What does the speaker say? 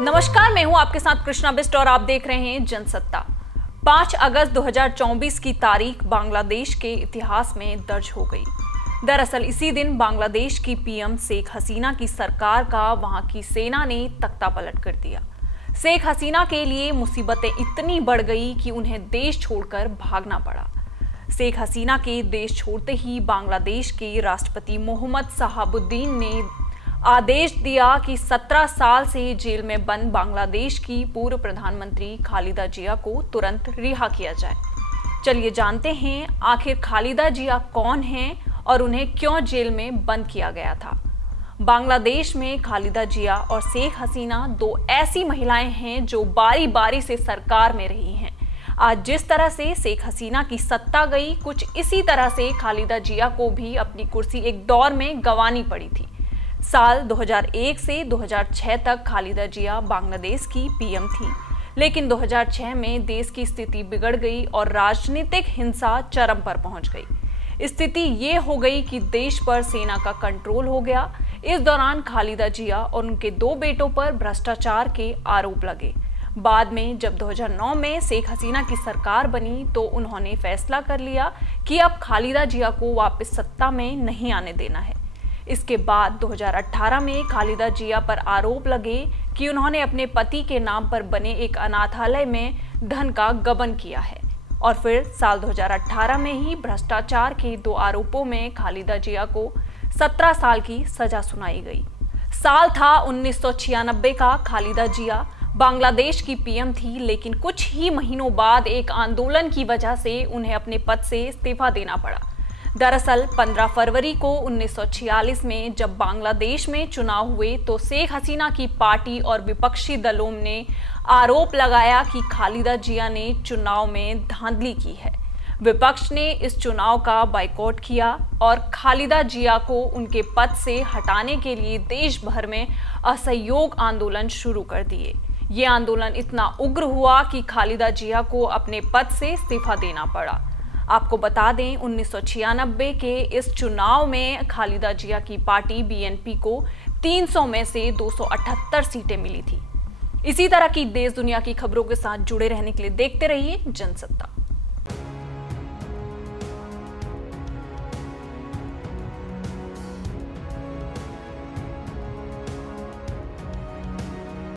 नमस्कार, मैं हूं आपके साथ कृष्णा बिस्ट और आप देख रहे हैं जनसत्ता। 5 अगस्त 2024 की तारीख बांग्लादेश के इतिहास में दर्ज हो गई। दरअसल इसी दिन बांग्लादेश की पीएम शेख हसीना की सरकार का वहां की सेना ने तख्ता पलट कर दिया। शेख हसीना के लिए मुसीबतें इतनी बढ़ गई कि उन्हें देश छोड़कर भागना पड़ा। शेख हसीना के देश छोड़ते ही बांग्लादेश के राष्ट्रपति मोहम्मद शहाबुद्दीन ने आदेश दिया कि 17 साल से जेल में बंद बांग्लादेश की पूर्व प्रधानमंत्री खालिदा जिया को तुरंत रिहा किया जाए। चलिए जानते हैं आखिर खालिदा जिया कौन हैं और उन्हें क्यों जेल में बंद किया गया था। बांग्लादेश में खालिदा जिया और शेख हसीना दो ऐसी महिलाएं हैं जो बारी बारी से सरकार में रही हैं। आज जिस तरह से शेख हसीना की सत्ता गई, कुछ इसी तरह से खालिदा जिया को भी अपनी कुर्सी एक दौर में गंवानी पड़ी थी। साल 2001 से 2006 तक खालिदा जिया बांग्लादेश की पीएम थी, लेकिन 2006 में देश की स्थिति बिगड़ गई और राजनीतिक हिंसा चरम पर पहुंच गई। स्थिति ये हो गई कि देश पर सेना का कंट्रोल हो गया। इस दौरान खालिदा जिया और उनके 2 बेटों पर भ्रष्टाचार के आरोप लगे। बाद में जब 2009 में शेख हसीना की सरकार बनी तो उन्होंने फैसला कर लिया कि अब खालिदा जिया को वापस सत्ता में नहीं आने देना है। इसके बाद 2018 में खालिदा जिया पर आरोप लगे कि उन्होंने अपने पति के नाम पर बने एक अनाथालय में धन का गबन किया है। और फिर साल 2018 में ही भ्रष्टाचार के 2 आरोपों में खालिदा जिया को 17 साल की सजा सुनाई गई। साल था 1996 का। खालिदा जिया बांग्लादेश की पीएम थी, लेकिन कुछ ही महीनों बाद एक आंदोलन की वजह से उन्हें अपने पद से इस्तीफा देना पड़ा। दरअसल 15 फरवरी को 1946 में जब बांग्लादेश में चुनाव हुए तो शेख हसीना की पार्टी और विपक्षी दलों ने आरोप लगाया कि खालिदा जिया ने चुनाव में धांधली की है। विपक्ष ने इस चुनाव का बायकॉट किया और खालिदा जिया को उनके पद से हटाने के लिए देश भर में असहयोग आंदोलन शुरू कर दिए। ये आंदोलन इतना उग्र हुआ कि खालिदा जिया को अपने पद से इस्तीफा देना पड़ा। आपको बता दें 1996 के इस चुनाव में खालिदा जिया की पार्टी बीएनपी को 300 में से 278 सीटें मिली थी। इसी तरह की देश दुनिया की खबरों के साथ जुड़े रहने के लिए देखते रहिए जनसत्ता।